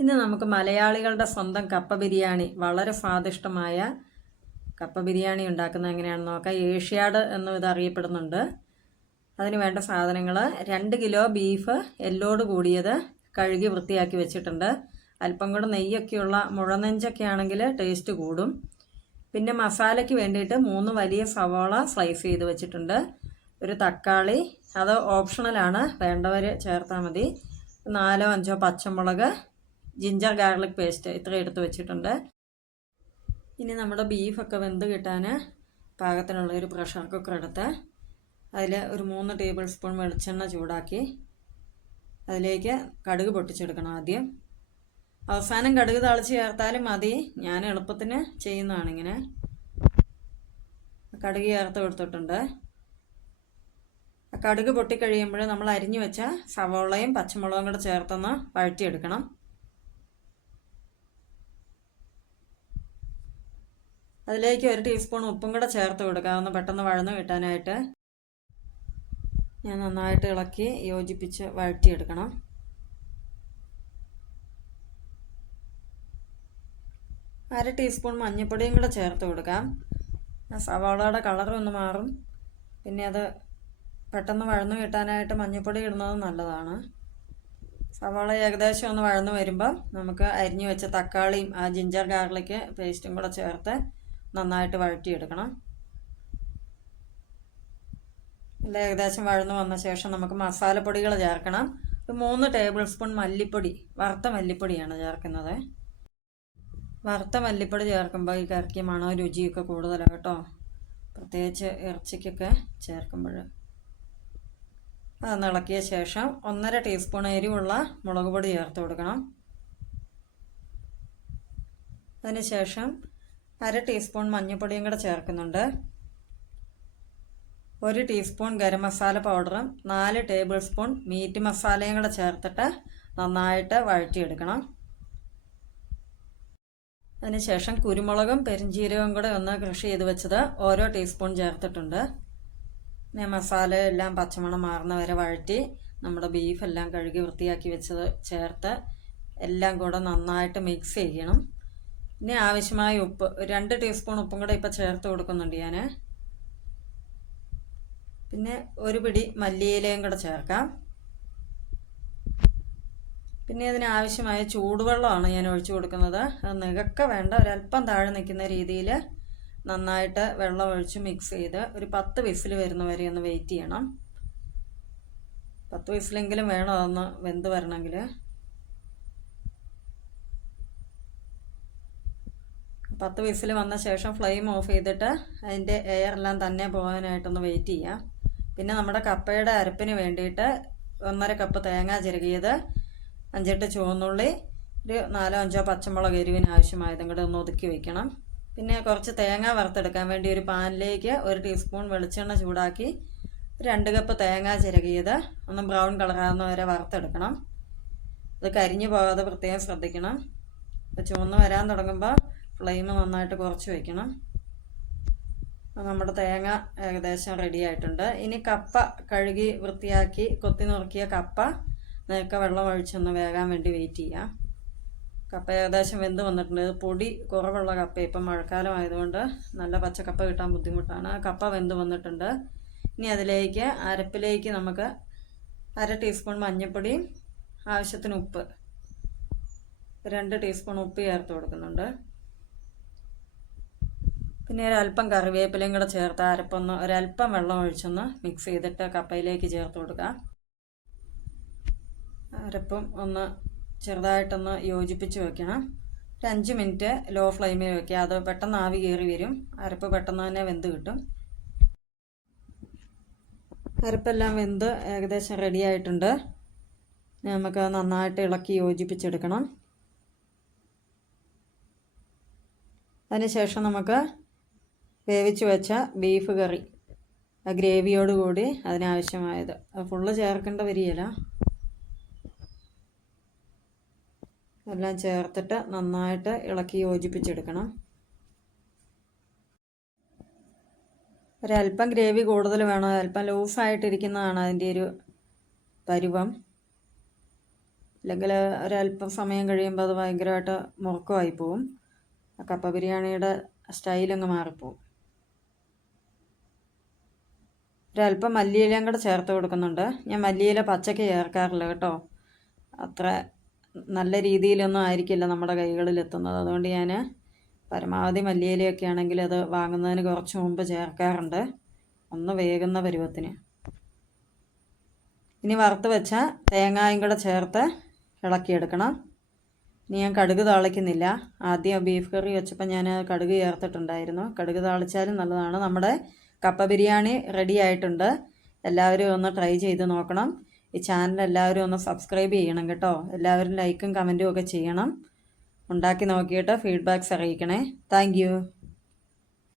ഇന്ന് നമുക്ക് മലയാളികളുടെ സ്വന്തം കപ്പ ബിരിയാണി, വളരെ സ്വാദിഷ്ടമായ കപ്പ ബിരിയാണി ഉണ്ടാക്കുന്നത് എങ്ങനെയാണെന്ന് നോക്കാം. ഏഷ്യാഡ് എന്നും ഇത് അറിയപ്പെടുന്നുണ്ട്. അതിന് വേണ്ട സാധനങ്ങൾ: 2 കിലോ ബീഫ് എല്ലോട് കൂടിയത് കഴുകി വൃത്തിയാക്കി വെച്ചിട്ടുണ്ട്. അല്പം കൂടെ നെയ്യൊക്കെയുള്ള മുഴനെഞ്ചൊക്കെ ആണെങ്കിൽ ടേസ്റ്റ് കൂടും. പിന്നെ മസാലയ്ക്ക് വേണ്ടിയിട്ട് 3 വലിയ സവാള സ്ലൈസ് ചെയ്ത് വെച്ചിട്ടുണ്ട്. ഒരു തക്കാളി, അത് ഓപ്ഷണലാണ്, വേണ്ടവർ ചേർത്താൽ മതി. 4-5 പച്ചമുളക്, ജിഞ്ചർ ഗാർലിക് പേസ്റ്റ് ഇത്രയും എടുത്ത് വെച്ചിട്ടുണ്ട്. ഇനി നമ്മുടെ ബീഫൊക്കെ വെന്ത് കിട്ടാൻ പാകത്തിനുള്ള ഒരു പ്രഷർ കുക്കർ എടുത്ത് അതിൽ ഒരു 3 ടേബിൾ സ്പൂൺ വെളിച്ചെണ്ണ ചൂടാക്കി അതിലേക്ക് കടുക് പൊട്ടിച്ചെടുക്കണം. ആദ്യം അവസാനം കടുക് താളിച്ച് ചേർത്താലും മതി, ഞാൻ എളുപ്പത്തിന് ചെയ്യുന്നതാണ് ഇങ്ങനെ. കടുക് ചേർത്ത് കൊടുത്തിട്ടുണ്ട്. കടുക് പൊട്ടിക്കഴിയുമ്പോൾ നമ്മൾ അരിഞ്ഞു വെച്ച സവോളയും പച്ചമുളകും കൂടെ ചേർത്തൊന്ന് വഴറ്റിയെടുക്കണം. അതിലേക്ക് 1 ടീസ്പൂൺ ഉപ്പും കൂടെ ചേർത്ത് കൊടുക്കുക, ഒന്ന് പെട്ടെന്ന് വഴന്ന് കിട്ടാനായിട്ട്. ഞാൻ നന്നായിട്ട് ഇളക്കി യോജിപ്പിച്ച് വഴറ്റിയെടുക്കണം. അര ടീസ്പൂൺ മഞ്ഞൾപ്പൊടിയും കൂടെ ചേർത്ത് കൊടുക്കാം. സവാളയുടെ കളറൊന്ന് മാറും, പിന്നെ അത് പെട്ടെന്ന് വഴന്ന് കിട്ടാനായിട്ട് മഞ്ഞൾപ്പൊടി ഇടുന്നത് നല്ലതാണ്. സവാള ഏകദേശം ഒന്ന് വഴന്ന് വരുമ്പോൾ നമുക്ക് അരിഞ്ഞു വെച്ച തക്കാളിയും ആ ജിഞ്ചർ ഗാർലിക് പേസ്റ്റും കൂടെ ചേർത്ത് നന്നായിട്ട് വഴറ്റിയെടുക്കണം. എല്ലാം ഏകദേശം വഴന്ന് വന്ന ശേഷം നമുക്ക് മസാലപ്പൊടികൾ ചേർക്കണം. 3 ടേബിൾ സ്പൂൺ മല്ലിപ്പൊടി, വറുത്ത മല്ലിപ്പൊടിയാണ് ചേർക്കുന്നത്. വറുത്ത മല്ലിപ്പൊടി ചേർക്കുമ്പോൾ ഈ കറിക്ക് മണവും രുചിയൊക്കെ കൂടുതലാണ് കേട്ടോ, പ്രത്യേകിച്ച് ഇറച്ചിക്കൊക്കെ ചേർക്കുമ്പോൾ. അതൊന്ന് ഇളക്കിയ ശേഷം 1.5 ടീസ്പൂൺ എരിവുള്ള മുളക് പൊടി ചേർത്ത് കൊടുക്കണം. അതിനുശേഷം 1/2 ടീസ്പൂൺ മഞ്ഞൾപ്പൊടിയും കൂടെ ചേർക്കുന്നുണ്ട്. 1 ടീസ്പൂൺ ഗരം മസാല പൗഡറും 4 ടേബിൾ സ്പൂൺ മീറ്റ് മസാലയും കൂടെ ചേർത്തിട്ട് നന്നായിട്ട് വഴറ്റിയെടുക്കണം. അതിനുശേഷം കുരുമുളകും പെരിഞ്ചീരകവും കൂടെ ഒന്ന് ക്രഷ് ചെയ്ത് വെച്ചത് ഓരോ ടീസ്പൂൺ ചേർത്തിട്ടുണ്ട്. പിന്നെ മസാല എല്ലാം പച്ചമണം മാറുന്ന വരെ വഴറ്റി നമ്മുടെ ബീഫെല്ലാം കഴുകി വൃത്തിയാക്കി വെച്ചത് ചേർത്ത് എല്ലാം കൂടെ നന്നായിട്ട് മിക്സ് ചെയ്യണം. ഇനി ആവശ്യമായ ഉപ്പ്, 2 ടീസ്പൂൺ ഉപ്പും കൂടെ ഇപ്പോൾ ചേർത്ത് കൊടുക്കുന്നുണ്ട് ഞാൻ. പിന്നെ ഒരു പിടി മല്ലിയിലയും കൂടെ ചേർക്കാം. പിന്നെ ഇതിന് ആവശ്യമായ ചൂടുവെള്ളമാണ് ഞാൻ ഒഴിച്ചു കൊടുക്കുന്നത്. അത് നികക്ക വേണ്ട, ഒരല്പം താഴെ നിൽക്കുന്ന രീതിയിൽ നന്നായിട്ട് വെള്ളം ഒഴിച്ച് മിക്സ് ചെയ്ത് ഒരു 10 വിസിൽ വരുന്നവരെ ഒന്ന് വെയിറ്റ് ചെയ്യണം. 10 വിസിലെങ്കിലും വേണം അതൊന്ന് വെന്ത് വരണമെങ്കിൽ. 10 വിസിൽ വന്ന ശേഷം ഫ്ലെയിം ഓഫ് ചെയ്തിട്ട് അതിൻ്റെ എയറെല്ലാം തന്നെ പോകാനായിട്ടൊന്ന് വെയിറ്റ് ചെയ്യാം. പിന്നെ നമ്മുടെ കപ്പയുടെ അരപ്പിന് വേണ്ടിയിട്ട് 1.5 കപ്പ് തേങ്ങ ചിരകിയത്, 5-8 ചുവന്നുള്ളി, ഒരു 4-5 പച്ചമുളക് എരിവിന് ആവശ്യമായതും കൂടെ ഒന്ന് ഒതുക്കി വയ്ക്കണം. പിന്നെ കുറച്ച് തേങ്ങ വറുത്തെടുക്കാൻ വേണ്ടി ഒരു പാനിലേക്ക് 1 ടീസ്പൂൺ വെളിച്ചെണ്ണ ചൂടാക്കി 2 കപ്പ് തേങ്ങ ചിരകിയത് ഒന്ന് ബ്രൗൺ കളറാകുന്ന വരെ വറുത്തെടുക്കണം. അത് കരിഞ്ഞു പോകാതെ പ്രത്യേകം ശ്രദ്ധിക്കണം. ചുവന്ന് വരാൻ തുടങ്ങുമ്പോൾ ഫ്ലെയിം നന്നായിട്ട് കുറച്ച് വയ്ക്കണം. നമ്മുടെ തേങ്ങ ഏകദേശം റെഡി ആയിട്ടുണ്ട്. ഇനി കപ്പ കഴുകി വൃത്തിയാക്കി കൊത്തി നുറുക്കിയ കപ്പ നേരത്തെ വെള്ളം ഒഴിച്ചൊന്ന് വേകാൻ വേണ്ടി വെയിറ്റ് ചെയ്യാം. കപ്പ ഏകദേശം വെന്ത് വന്നിട്ടുണ്ട്. ഇത് പൊടി കുറവുള്ള കപ്പ, ഇപ്പം മഴക്കാലം ആയതുകൊണ്ട് നല്ല പച്ചക്കപ്പ കിട്ടാൻ ബുദ്ധിമുട്ടാണ്. കപ്പ വെന്ത് വന്നിട്ടുണ്ട്. ഇനി അതിലേക്ക് അരപ്പിലേക്ക് നമുക്ക് 1/2 ടീസ്പൂൺ മഞ്ഞൾപ്പൊടിയും ആവശ്യത്തിന് ഉപ്പ്, 2 ടീസ്പൂൺ ഉപ്പ് ചേർത്ത് കൊടുക്കുന്നുണ്ട്. പിന്നെ ഒരല്പം കറിവേപ്പിലയും കൂടെ ചേർത്ത് അരപ്പൊന്ന് ഒരല്പം വെള്ളം ഒഴിച്ചൊന്ന് മിക്സ് ചെയ്തിട്ട് കപ്പയിലേക്ക് ചേർത്ത് കൊടുക്കുക. അരപ്പും ഒന്ന് ചെറുതായിട്ടൊന്ന് യോജിപ്പിച്ച് വെക്കണം. ഒരു 5 മിനിറ്റ് ലോ ഫ്ലെയിമിൽ വെക്കുക. അത് പെട്ടെന്ന് ആവി കയറി വരും, അരപ്പ് പെട്ടെന്ന് തന്നെ വെന്ത് കിട്ടും. അരപ്പെല്ലാം വെന്ത് ഏകദേശം റെഡി ആയിട്ടുണ്ട്. നമുക്ക് നന്നായിട്ട് ഇളക്കി യോജിപ്പിച്ചെടുക്കണം. അതിനുശേഷം നമുക്ക് വേവിച്ച് വെച്ച ബീഫ് കറി, ആ ഗ്രേവിയോടുകൂടി അതിനാവശ്യമായത്, ഫുള്ള് ചേർക്കേണ്ട വരികയില്ല, എല്ലാം ചേർത്തിട്ട് നന്നായിട്ട് ഇളക്കി യോജിപ്പിച്ചെടുക്കണം. ഒരല്പം ഗ്രേവി കൂടുതൽ വേണം, അല്പം ലൂസായിട്ടിരിക്കുന്നതാണ് അതിൻ്റെ ഒരു പരുവം. അല്ലെങ്കിൽ ഒരല്പം സമയം കഴിയുമ്പോൾ അത് ഭയങ്കരമായിട്ട് മുറുക്കമായി പോവും. കപ്പ ബിരിയാണിയുടെ സ്റ്റൈലങ്ങ് മാറിപ്പോവും. ഒരല്പം മല്ലിയിലയും കൂടെ ചേർത്ത് കൊടുക്കുന്നുണ്ട്. ഞാൻ മല്ലിയില പച്ചയ്ക്ക് ചേർക്കാറില്ല കേട്ടോ. അത്ര നല്ല രീതിയിലൊന്നും ആയിരിക്കില്ല നമ്മുടെ കൈകളിൽ എത്തുന്നത്. അതുകൊണ്ട് ഞാൻ പരമാവധി മല്ലിയിലയൊക്കെ ആണെങ്കിൽ അത് വാങ്ങുന്നതിന് കുറച്ച് മുമ്പ് ചേർക്കാറുണ്ട്, ഒന്ന് വേകുന്ന പരുവത്തിന്. ഇനി വറുത്ത് വെച്ച തേങ്ങായും കൂടെ ചേർത്ത് ഇളക്കിയെടുക്കണം. ഇനി ഞാൻ കടുക് താളിക്കുന്നില്ല. ആദ്യം ബീഫ് കറി വെച്ചപ്പോൾ ഞാൻ കടുക് ചേർത്തിട്ടുണ്ടായിരുന്നു. കടുക് താളിച്ചാലും നല്ലതാണ്. നമ്മുടെ കപ്പ ബിരിയാണി റെഡി ആയിട്ടുണ്ട്. എല്ലാവരും ഒന്ന് ട്രൈ ചെയ്ത് നോക്കണം. ഈ ചാനൽ എല്ലാവരും ഒന്ന് സബ്സ്ക്രൈബ് ചെയ്യണം കേട്ടോ. എല്ലാവരും ലൈക്കും കമൻറ്റും ഒക്കെ ചെയ്യണം. ഉണ്ടാക്കി നോക്കിയിട്ട് ഫീഡ്ബാക്ക്സ് അറിയിക്കണേ. താങ്ക്